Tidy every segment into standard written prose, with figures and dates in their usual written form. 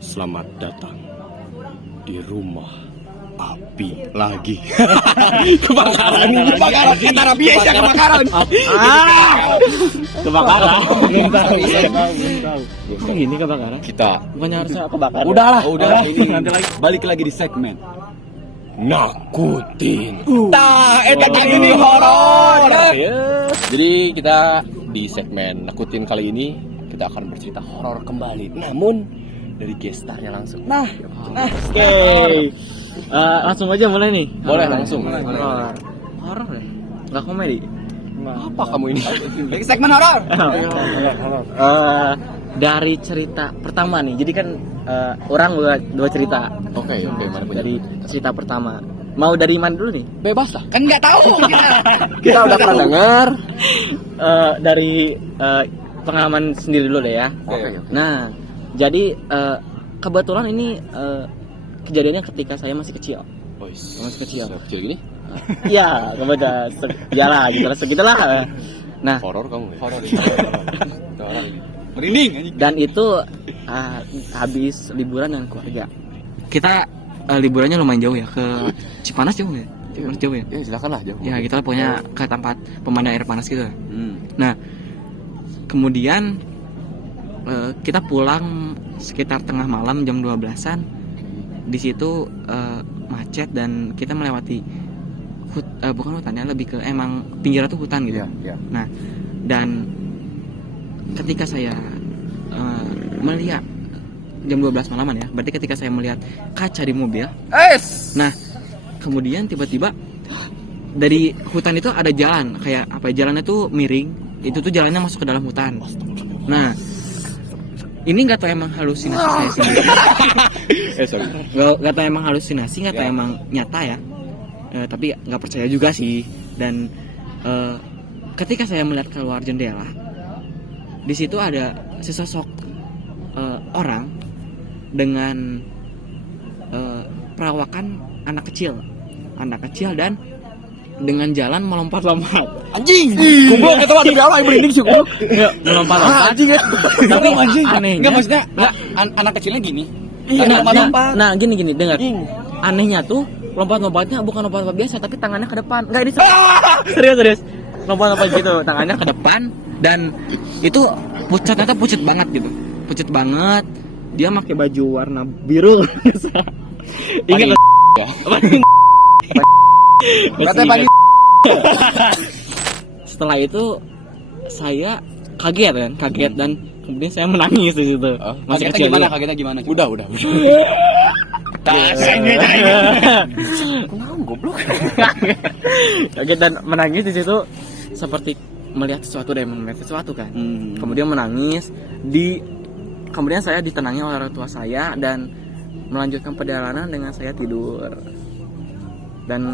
Selamat datang di rumah api lagi. Kebakaran. Antara biasa kebakaran. Kebakaran. Belum tahu. Kok gini kebakaran? Kita Bukannya harusnya kebakaran? Udahlah. Ini nanti lagi balik lagi di segmen nakutin. Eta ini horor. Jadi kita di segmen nakutin kali ini kita akan bercerita horor kembali. Namun dari gestarnya langsung. Oke. Langsung aja mulai nih. Boleh langsung. Horor ya? Nggak komedi? Apa kamu ini? lagi segmen horor. Dari cerita pertama nih. Jadi kan orang dua cerita. Oke, mana punya? Dari cerita pertama. Mau dari mana dulu nih? Bebas lah. Kan nggak tahu. Kita udah pernah dengar. Dari pengalaman sendiri dulu deh ya. Oke. Nah, jadi kebetulan ini kejadiannya ketika saya masih kecil. Masih kecil. Kecil gini? Iya, kebetulan. Iyalah, segitulah. Nah, Horor kamu ya? Horor. Merinding anjing. dan itu habis liburan dengan keluarga. Kita liburannya lumayan jauh ya, ke Cipanas jauh ya? Cipanas jauh ya? Ya silakan lah jauh. Ya, kita pokoknya ke tempat pemandian air panas gitu. Nah, kemudian kita pulang sekitar tengah malam jam 12-an. Di situ macet dan kita melewati bukan hutan ya, lebih ke emang pinggirnya tuh hutan gitu. Iya. Nah, dan ketika saya melihat jam 12 malaman ya, berarti ketika saya melihat kaca di mobil. Nah, kemudian tiba-tiba dari hutan itu ada jalan, kayak apa? Jalannya tuh miring. Itu tuh jalannya masuk ke dalam hutan. Nah, ini nggak tahu emang halusinasi saya sendiri. Nggak tahu emang halusinasi, nggak tahu emang nyata ya. Tapi nggak percaya juga sih. Dan ketika saya melihat keluar jendela, di situ ada sesosok orang dengan perawakan anak kecil dan dengan jalan melompat-lompat. Anjing. Goblok ketawa demi Allah yang merinding sih goblok. Enggak melompat-lompat. Anjing. Tapi Anjing. anehnya Enggak maksudnya anak kecilnya gini. Nah, gini dengar. Anehnya tuh lompat-lompatnya bukan lompat biasa, tapi tangannya ke depan. Enggak, ini serius. Lompat-lompat gitu, tangannya ke depan dan itu ternyata pucat banget gitu. Pucat banget. Dia pakai baju warna biru. Ingat Katanya pagi. Setelah itu saya kaget dan kemudian saya menangis di situ. Masih kecil. Kagetnya gimana? Udah. Kenapa goblok? Kaget dan menangis di situ seperti melihat sesuatu kan. Kemudian menangis kemudian saya ditenangi oleh orang tua saya dan melanjutkan perjalanan dengan saya tidur. Dan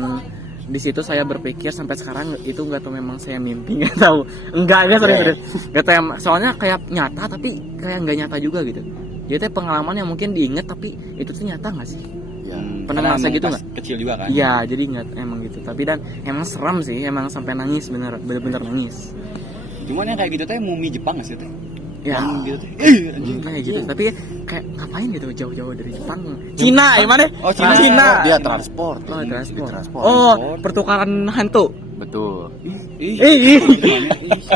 di situ saya berpikir sampai sekarang itu nggak tahu memang saya mimpi, nggak tahu. Enggak serius. Nggak tahu, soalnya kayak nyata tapi kayak nggak nyata juga gitu. Jadi pengalaman yang mungkin diingat tapi itu tuh nyata nggak sih? Ya. Pernah merasa gitu nggak? Kecil juga kan? Iya, jadi nggak emang gitu. Tapi dan emang serem sih, emang sampai nangis bener-bener nangis. Cuman yang kayak gitu teh mumi Jepang nggak sih teh? Ya, Gitu teh. kayak gitu. Tapi kayak ngapain gitu jauh-jauh dari Jepang? Cina, gimana? Oh, Cina. Dia transport. Oh, transport. Transport. Oh, pertukaran hantu. Betul.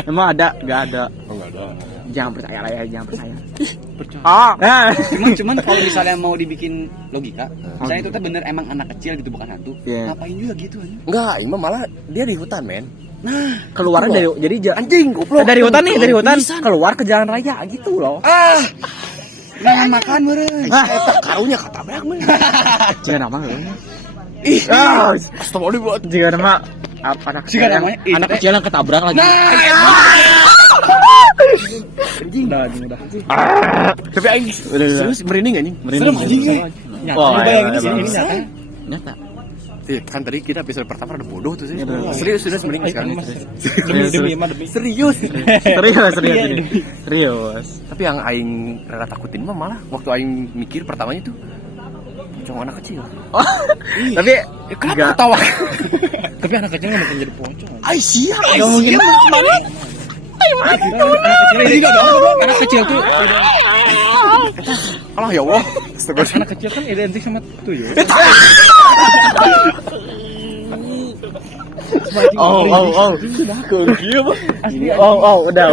Emang ada? Gak ada. Oh, enggak ada. Jangan percaya lah ya, jangan percaya. Cuman kalau misalnya mau dibikin logika, saya itu teh bener emang anak kecil gitu bukan hantu. Iya. Ngapain juga gitu aja? Enggak, ini malah dia di hutan, men. Keluarnya dari Anjing goblok. dari hutan keluar ke jalan raya gitu loh. Nah, makan meureun. Eta karunya katabrak men. Jangan apa lu? Astagfirullah. Jangan nama anak kecil yang anak kecil yang ketabrak lagi. Anjing dah. Tapi aing serius merinding anjing. Serem anjing. Oh, Bayangin di sini ini nyata. Nyata. Kan tadi kita episode pertama ada bodoh tuh sih. Serius merinding sekarang. Demi. Serius. Serius. Tapi yang aing rada takutin mah malah waktu aing mikir pertamanya tuh pocong anak kecil. Tapi Kenapa ketawa? Tapi anak kecil nggak mungkin jadi pocong. Ai siap. Gak mungkin. Ini juga dong. Anak kecil tuh. Alah ya Allah. Anak kecil kan identik sama tuyul. Oh. Udah.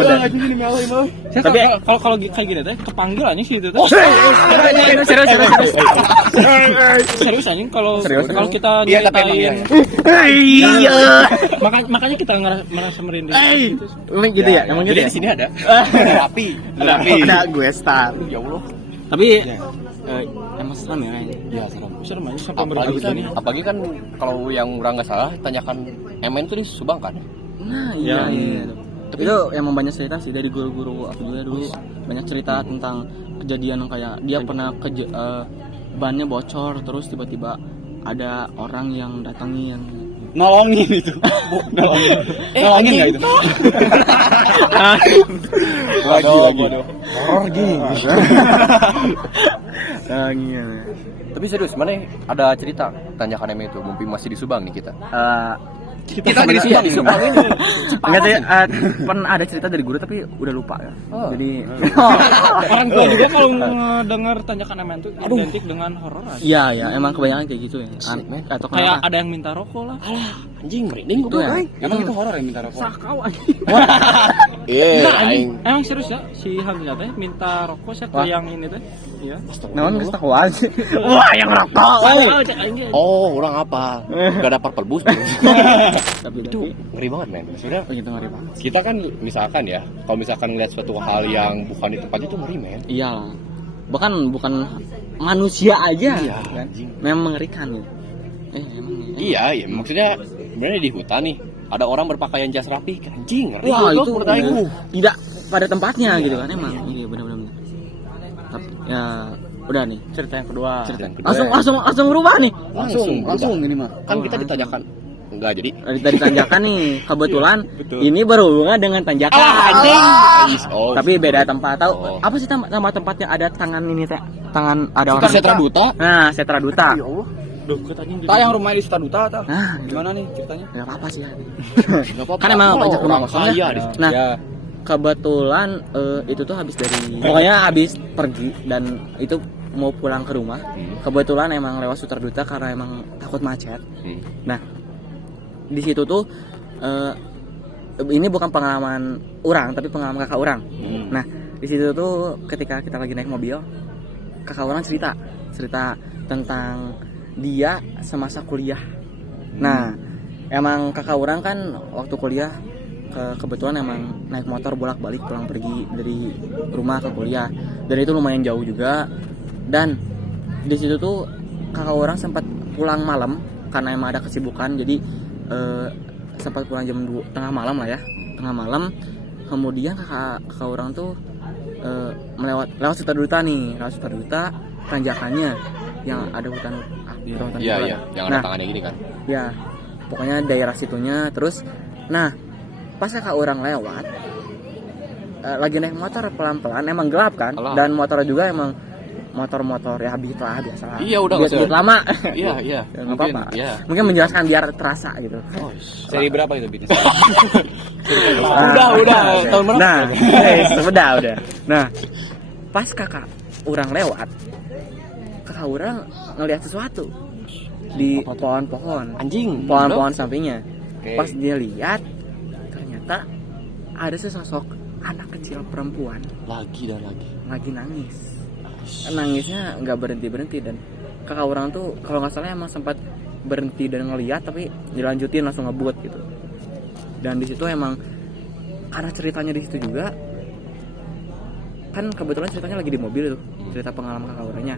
Tapi kalau kayak gini teh kepanggil aja sih itu teh. Serius aja kalau kita nyeritain. Iya. Makanya kita merasa merinding. Emang gitu ya? Emang gitu Jadi ya? di sini ada Rapi. Ada gue star. ya Allah. Tapi emang serem ya kayaknya. Ya serem. Serem aja sampai Apalagi berbulan kan, nih. apalagi kan kalau yang orang nggak salah tanyakan MN itu di Subang kan? Nah, iya. Tapi itu emang banyak cerita sih dari guru-guru aku juga dulu. Banyak cerita tentang kejadian yang kayak dia pernah bannya bocor terus tiba-tiba ada orang yang datangi yang Nolongin itu. Nolongin nggak itu? Lagi. Horor gini. Tapi serius, mana ada cerita tanyakan MN itu, mumpung masih di Subang nih kita. Kita dari Subang. Di Subang ini. Enggak sih, pernah ada cerita dari guru tapi udah lupa ya. Oh. Jadi Orang tua juga kalau dengar tanyakan MN itu identik dengan horor aja. iya, emang kebanyakan kayak gitu ya. Asli, men. Atau Kayak kenapa? ada yang minta rokok lah. Anjing merinding Itu ya. Emang itu horor ya minta rokok? Sakau aja. Iya, Anjing. Emang serius ya si Hamzah teh minta rokok sih ke Wah. yang ini teh? Iya. Namanya mesti tahu aja. Wah, yang rokok. Oh, orang apa? Gak ada purple boost. Tapi Itu ngeri banget, men. Maksudnya begitu ngeri banget. kita kan misalkan ya, kalau misalkan ngeliat suatu hal yang bukan di tempatnya itu ngeri, men. Iya. Bahkan bukan manusia aja Iya, kan. anjing. Memang mengerikan gitu. Emang Iya, maksudnya sebenarnya di hutan nih ada orang berpakaian jas rapi, anjing, ngeri. Wah, goblok, itu menurut aing. tidak pada tempatnya gitu kan emang. Iya, benar-benar. Tapi ya udah nih. Cerita yang kedua. Cerita yang kedua. Langsung berubah nih. Langsung ini mah. kan kita ditanyakan enggak jadi Dari tanjakan nih, kebetulan betul. ini berhubungan dengan tanjakan. Oh, Tapi beda tempat. Tahu Oh. apa sih nama tempatnya ada tangan ini teh? Tangan ada kita orang. Setra Duta. Nah, Setra Duta. Duh, katanya Yang rumah di Staduta atau Nah, gimana nih ceritanya? enggak apa-apa sih ya. Enggak apa-apa. Kan emang banyak rumah orang kosong kaya ya. di situ. Nah, Ya. kebetulan itu tuh habis dari pokoknya habis pergi dan itu mau pulang ke rumah. Kebetulan emang lewat Sutra Duta karena emang takut macet. Nah, di situ tuh ini bukan pengalaman orang tapi pengalaman kakak orang. Nah, di situ tuh ketika kita lagi naik mobil, kakak orang cerita tentang dia semasa kuliah. Nah, emang kakak orang kan waktu kuliah kebetulan emang naik motor bolak-balik pulang pergi dari rumah ke kuliah. Dan itu lumayan jauh juga. Dan di situ tuh kakak orang sempat pulang malam karena emang ada kesibukan. Jadi sempat pulang jam 2 tengah malam lah ya. Tengah malam. Kemudian kakak orang tuh lewat Sutra Duta nih. Lewat Sutra Duta tanjakannya yang ada hutan Iya, yang ada tangannya gini kan. Ya, pokoknya daerah situnya. Terus, nah, pas kakak orang lewat, lagi naik motor pelan-pelan, emang gelap kan, Alah. dan motor juga emang motor-motor ya beat lah biasa. Iya, udah nggak usah. beat lama. Iya. Ya, nggak Mungkin, apa-apa. iya. Mungkin menjelaskan biar terasa gitu. Seri berapa itu beatnya? Udah, tahun berapa? Nah, udah. Nah, pas kakak orang lewat, kakak orang ngelihat sesuatu di pohon-pohon. Anjing. Pohon-pohon sampingnya. Oke. Pas dia lihat, ternyata ada sesosok anak kecil perempuan Lagi lagi nangis. Nangisnya nggak berhenti dan kakak orang tuh kalau nggak salah emang sempat berhenti dan ngeliat tapi dilanjutin langsung ngebut gitu. Dan di situ emang karena ceritanya di situ juga kan kebetulan ceritanya lagi di mobil tuh, cerita pengalaman kakak orangnya.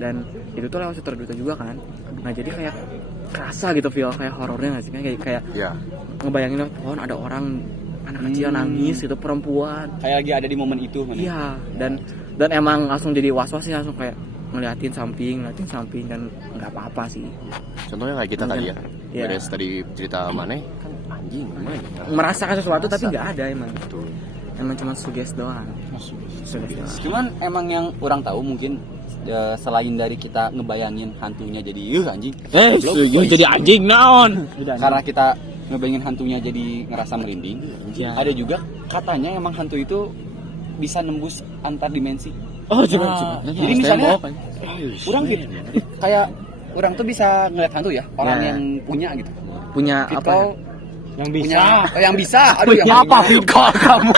Dan itu tuh lewat Sutra Duta juga kan. Nah jadi kayak kerasa gitu feel kayak horornya nggak sih, kayak Iya. ngebayangin pohon ada orang anak kecil nangis gitu, perempuan. Kayak lagi ada di momen itu mana? Iya, dan emang langsung jadi was-was sih, langsung kayak ngeliatin samping dan nggak apa-apa sih. Contohnya kayak kita tadi ya. Iya. Beres tadi cerita mana kan anjing gimana ya? Merasakan sesuatu tapi Merasa. nggak ada emang. Betul. Emang cuma suges doang. Suges doang. Cuman emang yang orang tahu mungkin selain dari kita ngebayangin hantunya jadi anjing. Jadi anjing naon. Karena kita ngebayangin hantunya jadi ngerasa merinding. Iya. Ada juga katanya emang hantu itu bisa nembus antar dimensi. Oh, Jadi misalnya orang gitu, kayak orang tuh bisa ngeliat hantu ya, orang Ya. yang punya gitu. punya Vito apa? yang bisa. Aduh, Punya yang apa Vito kamu?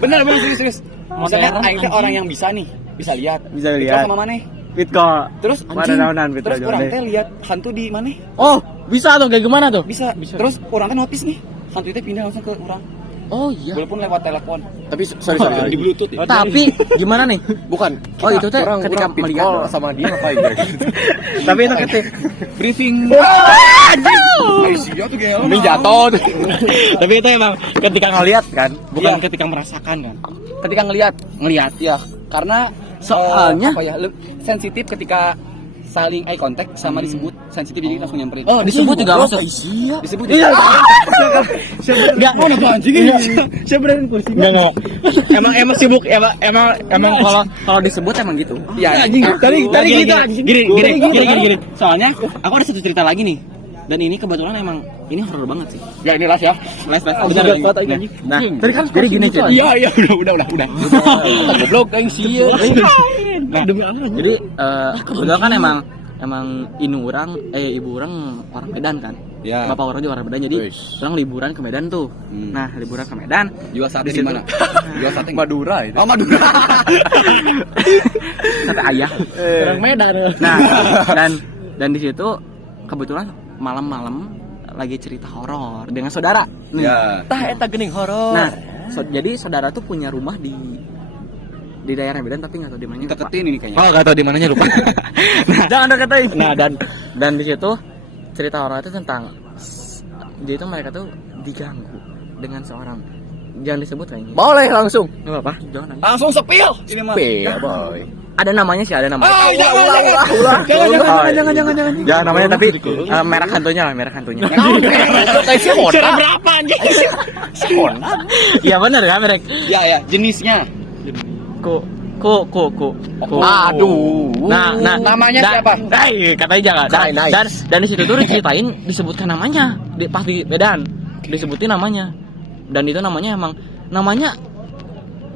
Bener serius. Misalnya Modern, aing teh orang yang bisa nih, bisa lihat. Bisa Vito lihat. sama maneh. Pitko. Terus Pada naunan, Vito, terus orang jangan teh lihat hantu di maneh. Oh, bisa tuh kayak gimana tuh? Bisa. Terus orang teh notice nih, hantu itu pindah langsung ke orang. Oh iya. Walaupun lewat telepon. Tapi sorry Di Bluetooth ya. Tapi gimana nih? Bukan. Oh, itu teh orang ketika fit melihat call sama dia ngapain ya? Tapi itu ketika Briefing. Iya tuh gelo. Ini jatuh. tapi itu emang ketika ngelihat kan, bukan Iya. ketika merasakan kan. Ketika ngelihat Ya. karena Soalnya- apa ya sensitif ketika saling eye contact sama disebut sensitif jadi langsung nyamperin. Oh, disebut juga masuk. Disebut Iya. enggak mau apa anjing ini. Siapa berani kursi? Enggak. Emang sibuk emang kalau disebut emang gitu. Iya, anjing. Tadi gitu. Gini. Gini. Soalnya aku ada satu cerita lagi nih. Dan ini kebetulan emang ini horor banget sih. Ya ini ras ya. Les. Bener, anjing. Nah, tadi kan jadi gini cerita. Iya, udah. Goblok aing sih. Nah, jadi kebetulan kan emang ibu orang orang Medan kan. Ya. Bapak orang juga orang Medan, jadi Wis. orang liburan ke Medan tuh. Nah, liburan ke Medan. Jual sate Di di situ. mana? Jual sate. Madura itu. Oh, Madura. Sate ayah. Orang Medan. Nah, dan di situ kebetulan malam-malam lagi cerita horor dengan saudara. Ya. Tah eta geuning horor. Nah, jadi saudara tuh punya rumah di daerah Medan tapi nggak tahu di mana. Kita ketin ini kayaknya. Oh, nggak tahu di mananya lupa. Jangan deketin. Nah, dan di situ cerita horor itu tentang jadi itu mereka tuh diganggu dengan seorang, jangan disebut kayaknya. Boleh langsung. Nggak apa-apa, jangan nanya. Langsung sepil. Ini mah. Boy. Ada namanya sih, ada namanya. Ah, jangan. Jangan namanya tapi merek hantunya lah, merek hantunya. Cara berapa anjing? Iya benar ya merek. Ya, jenisnya. Ku. Aduh. Nah, Namanya siapa? Katanya jangan. Nice. Dan di situ tuh diceritain, disebutkan namanya pas di Medan, disebutin namanya. Dan itu namanya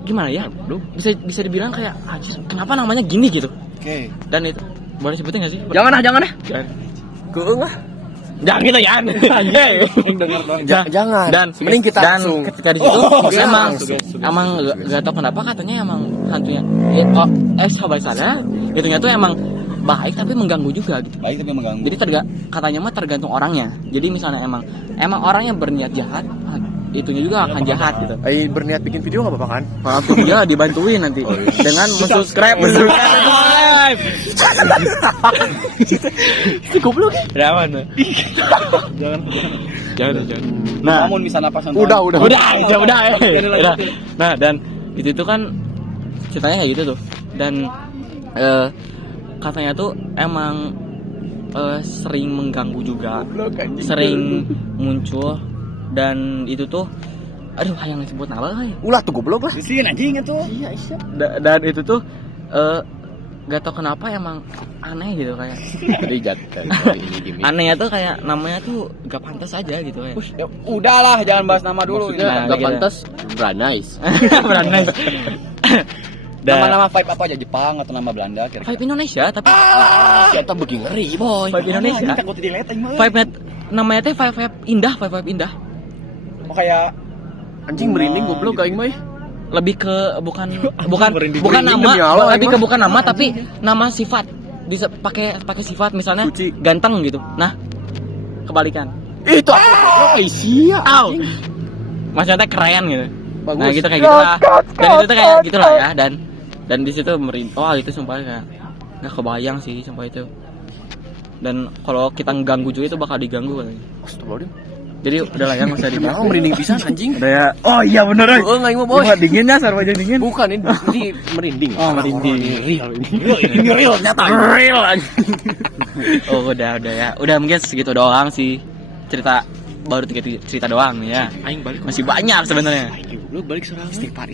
gimana ya? Bisa dibilang kayak anjir, kenapa namanya gini gitu. Oke. Dan itu boleh sebutin nggak sih? Jangan ah. Jangan gitu ya. Jangan. Dan mending kita langsung. ketika di situ Iya, emang nggak tahu kenapa katanya emang hantunya sahabat saya itunya tuh emang baik tapi mengganggu juga gitu. Baik tapi mengganggu. Jadi katanya mah tergantung orangnya. Jadi misalnya emang orangnya berniat jahat, itunya juga akan jahat gitu. Berniat bikin video nggak apa-apa kan? Kalau dia dibantuin nanti dengan subscribe. Goblok. Jangan. Nah, Namun misalnya pas nonton. udah. Nah, dan itu tuh kan ceritanya kayak gitu tuh. Dan katanya tuh emang sering mengganggu juga, sering muncul. Dan itu tuh aduh yang disebut apa ya? Ulah tuh goblok lah. Di sini anjing itu. Iya. Dan itu tuh gak tau kenapa emang aneh gitu kayak Jadi jatuh. Ini gimmick. anehnya tuh kayak namanya tuh gak pantas aja gitu kayak. Ya, udahlah, jangan bahas nama dulu. Maksudnya Nah, nggak gitu. pantas. Nice. Beranai. Nama-nama vibe apa aja, Jepang atau nama Belanda kira-kira? Vibe Indonesia tapi Kita begini ngeri boy. Vibe Indonesia. Takut delete aja mah. Vibe namanya teh vibe indah, vibe indah. Oh, kayak Anjing merinding goblok aing mah. Lebih ke bukan merinding nama, demi Allah, lebih emang. ke bukan nama tapi nama sifat. Bisa pakai sifat misalnya Suci. ganteng gitu. Nah, kebalikan. Itu apa? Sia. Au. Maksudnya teh keren gitu. Bagus. Nah, gitu kayak gitulah. Dan itu tuh kayak gitulah ya dan di situ oh itu sumpah kayak nggak kebayang sih sumpah itu. Dan kalau kita ganggu juga itu bakal diganggu katanya. Astagfirullahaladzim. Jadi udahlah ya nggak usah dibahas. Emang merinding pisan anjing. Udah ya. Oh iya bener. Enggak mau boy. Dinginnya sarwa aja dingin. Bukan ini merinding. Oh, merinding. Real ini. ini real nyata. Real aja. Oh udah ya. Udah mungkin segitu doang sih cerita baru 3 cerita doang ya. Aing balik. Masih banyak sebenarnya. Lu balik serang. Istighfar.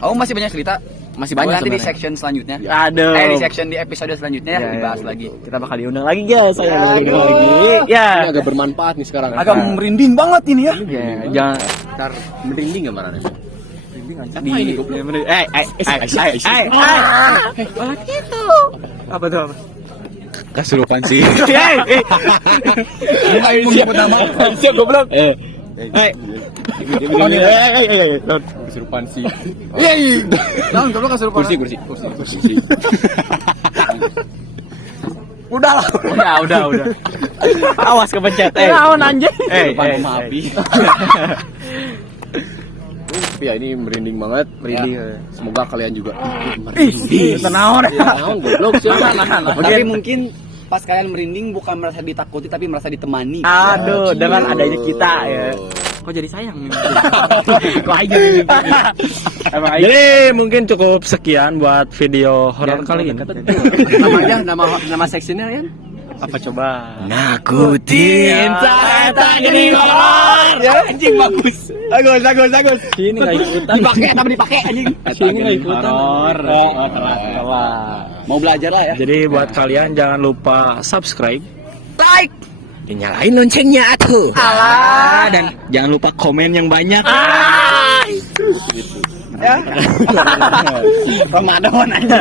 Oh, masih banyak cerita. Masih banyak Nanti di sebenarnya. section selanjutnya. Aduh. Di section di episode selanjutnya Ya, dibahas ya. lagi. Kita bakal diundang lagi guys. Saya Aduh. diundang lagi. Ya. Ini agak bermanfaat nih sekarang. Agak merinding banget ini ya. Ya, jangan sekitar merinding nggak marahnya? Di itu. Apa tuh apa? Kesurupan sih. Bukan menyebut nama. Siap goblok. Kesurupan sih. Naon goblok kesurupan. Kursi. Udah. Awas kepencet. Naon anjing. Ya ini merinding banget. Semoga kalian juga Tenaon. Naon goblok siapa? Tapi mungkin pas kalian merinding bukan merasa ditakuti tapi merasa ditemani. Aduh, dengan adanya kita ya. Kok jadi sayang nih? Kok aja nih? Jadi mungkin cukup sekian buat video horor kali ini. Nama seksinya ya? Apa coba? Nakutin tak jadi horor. Anjing bagus. Bagus. Sini nggak ikutan. Dipakai anjing. Sini nggak ikutan. Mau belajar lah ya. Jadi buat kalian jangan lupa subscribe, Like. nyalain loncengnya atuh. Alah. Dan jangan lupa komen yang banyak. Ramadan aja.